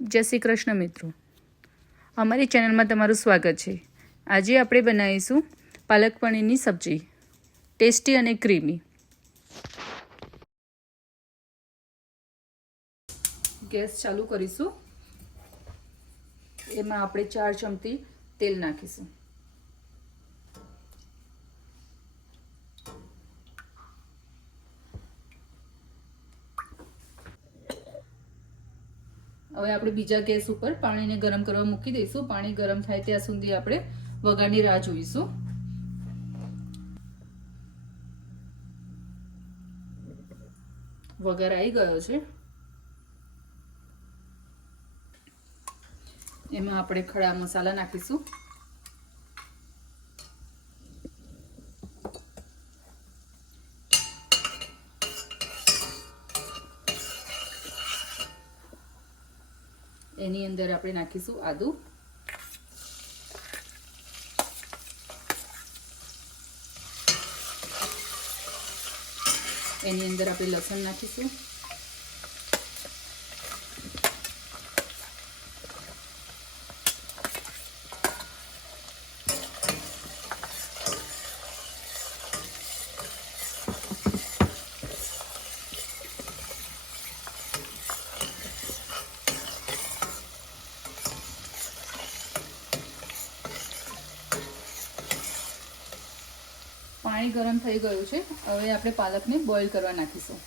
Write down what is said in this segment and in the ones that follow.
જય શ્રી કૃષ્ણ મિત્રો, અમારી ચેનલમાં તમારું સ્વાગત છે। આજે આપણે બનાવીશું પાલક પનીરની સબ્જી, ટેસ્ટી અને ક્રીમી। ગેસ ચાલુ કરીશું। એમાં આપણે 4 ચમચી તેલ નાખીશું। હવે આપણે બીજા ગેસ ઉપર પાણીને ગરમ કરવા મૂકી દઈશું। પાણી ગરમ થાય ત્યાં સુધી આપણે વઘારની રાહ જોઈશું। વઘાર આવી ગયો છે। એમાં આપણે ખડા મસાલા નાખીશું। એની અંદર આપણે નાખીશું આદુ, એની અંદર આપણે લસણ નાખીશું, પાણી ગરમ થઈ ગયું છે। હવે આપણે પાલકને બોઇલ કરવા નાખીશું।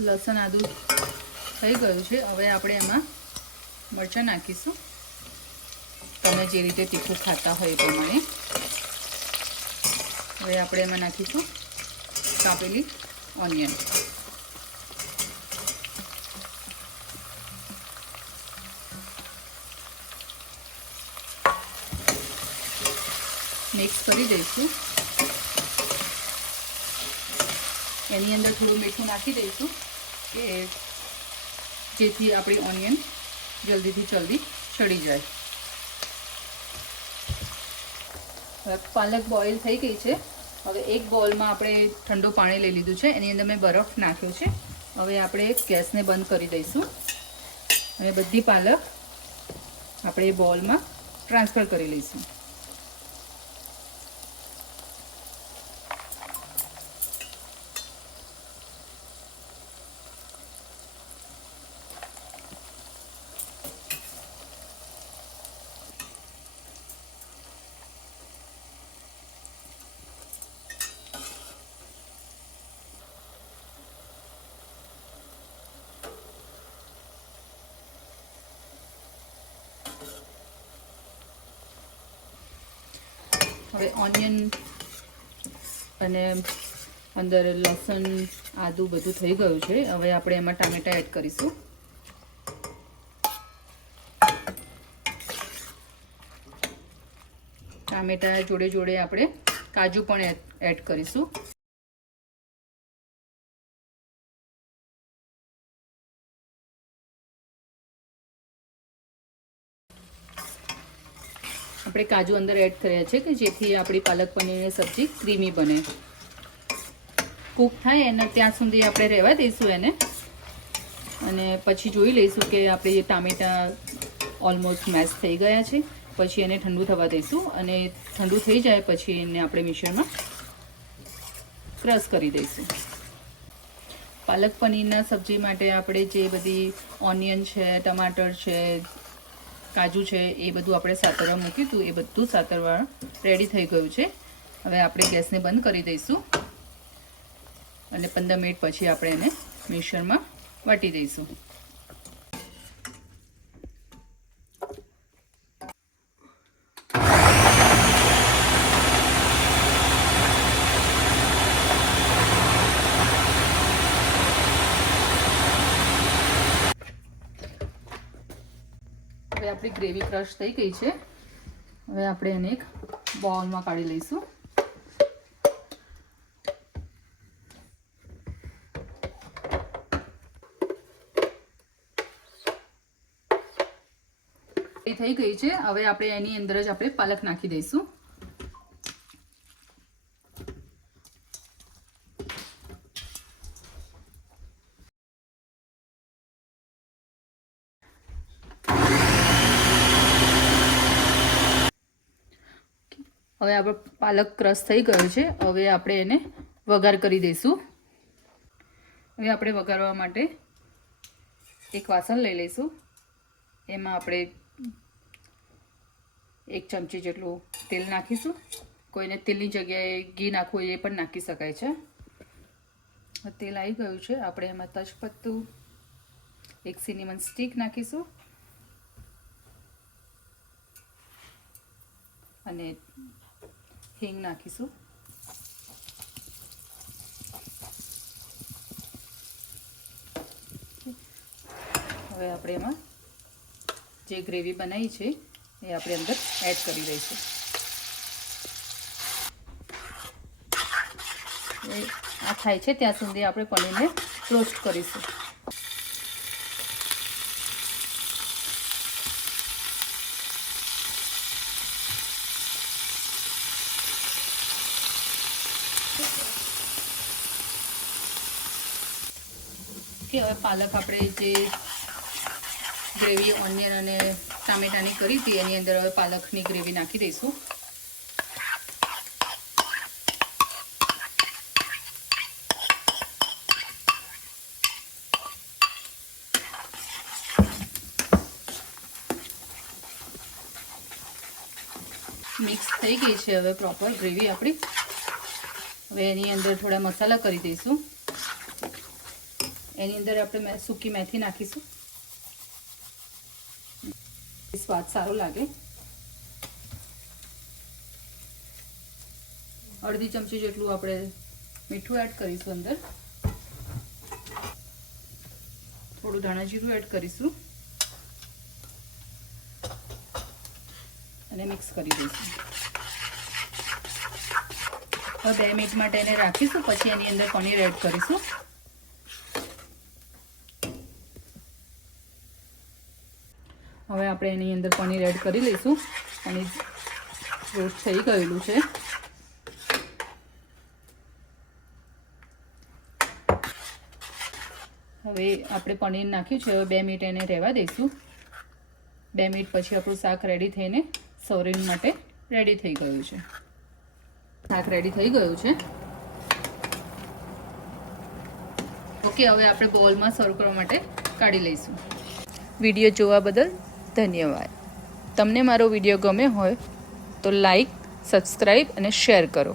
લસણ આદુ થઈ ગયું છે। હવે આપણે એમાં મરચાં નાખીશું, તમે જે રીતે તીખું ખાતા હોય એ પ્રમાણે। હવે આપણે એમાં નાખીશું કાપેલી ઓનિયન, મિક્સ કરી દઈશું। એની અંદર થોડું મીઠું નાખી દઈશું કે જેથી આપણી ઓનિયન જલ્દી ચડી જાય। પાલક બોઇલ થઈ ગઈ છે। હવે એક બોલમાં આપણે ઠંડુ પાણી લઈ લીધું છે, એની અંદર મેં બરફ નાખ્યો છે। હવે આપણે ગેસને બંધ કરી દઈશું અને બધી પાલક આપણે બોલમાં ટ્રાન્સફર કરી લઈશું। હવે ઓનિયન અને અંદર લસણ આદુ બધું થઈ ગયું છે। હવે આપણે એમાં ટામેટા એડ કરીશું। ટામેટા જોડે જોડે આપણે કાજુ પણ એડ કરીશું। આપણે કાજુ અંદર એડ કર્યા છે કે જેથી આપણી પાલક પનીરની સબ્જી ક્રીમી બને। કૂક થાય એને ત્યાં સુધી આપણે રહેવા દઈશું એને, અને પછી જોઈ લઈશું કે આપણે ટામેટા ઓલમોસ્ટ મેશ થઈ ગયા છે। પછી એને ઠંડુ થવા દઈશું અને ઠંડુ થઈ જાય પછી એને આપણે મિક્સરમાં ક્રશ કરી દઈશું। પાલક પનીરના સબ્જી માટે આપણે જે બધી ઓનિયન છે, ટમાટર છે, કાજુ છે, એ બધું આપણે સાતરવા મૂક્યું હતું, એ બધું સાતરવા રેડી થઈ ગયું છે। હવે આપણે ગેસને બંધ કરી દઈશું અને 15 મિનિટ પછી આપણે એને મિક્સરમાં વાટી દઈશું। આપણી ગ્રેવી ક્રશ થઈ ગઈ છે. હવે આપણે એને એક બાઉલમાં કાઢી લઈશું. એ થઈ ગઈ છે. હવે આપણે એની અંદર જ આપણે પાલક નાખી દઈશું. હવે આપણો પાલક ક્રશ થઈ ગયો છે. હવે આપણે એને વઘાર કરી દઈશું. હવે આપણે વઘારવા માટે એક વાસણ લઈ લઈશું. એમાં આપણે 1 ચમચી જેટલું તેલ નાખીશું. કોઈને તેલની જગ્યાએ ઘી નાખવું એ પણ નાખી શકાય છે. તેલ આવી ગયું છે. આપણે એમાં તજપત્તું, 1 સિનેમન સ્ટિક નાખીશું અને હિંગ નાખીશું. હવે આપણે એમાં જે ગ્રેવી બનાવી છે એ આપણે અંદર એડ કરી દઈશું. આ થાય છે ત્યાં સુધી આપણે પનીરને રોસ્ટ કરીશું. કે હવે પાલક આપણે જે ગ્રેવી ઓનિયન અને ટામેટાની કરી હતી એની અંદર હવે પાલકની ગ્રેવી નાખી દઈશું. મિક્સ થઈ ગઈ છે હવે પ્રોપર ગ્રેવી આપણી. હવે એની અંદર થોડા મસાલા કરી દઈશું. એની અંદર આપણે સૂકી મેથી નાખીશું. સ્વાદ સારો લાગે. અડધી ચમચી જેટલું આપણે મીઠું એડ કરીશું અંદર. થોડું ધાણા જીરું એડ કરીશું અને મિક્સ કરી દઈશું. હવે 2 મિનિટ માટે એને રાખીશું. પછી એની અંદર પનીર એડ કરીશું. હવે આપણે એની અંદર પનીર એડ કરી લઈશું. પનીર રોસ્ટ થઈ ગયેલું છે. હવે આપણે પનીર નાખ્યું છે. હવે 2 મિનિટ એને રહેવા દઈશું. 2 મિનિટ પછી આપણું શાક રેડી થઈને સર્વિંગ માટે રેડી થઈ ગયું છે. શાક રેડી થઈ ગયું છે. ઓકે, હવે આપણે બોલમાં સર્વ કરવા માટે કાઢી લઈશું. વિડીયો જોવા બદલ ધન્યવાદ. તમને મારો વિડીયો ગમ્યો હોય તો લાઈક, સબસ્ક્રાઈબ અને શેર કરો.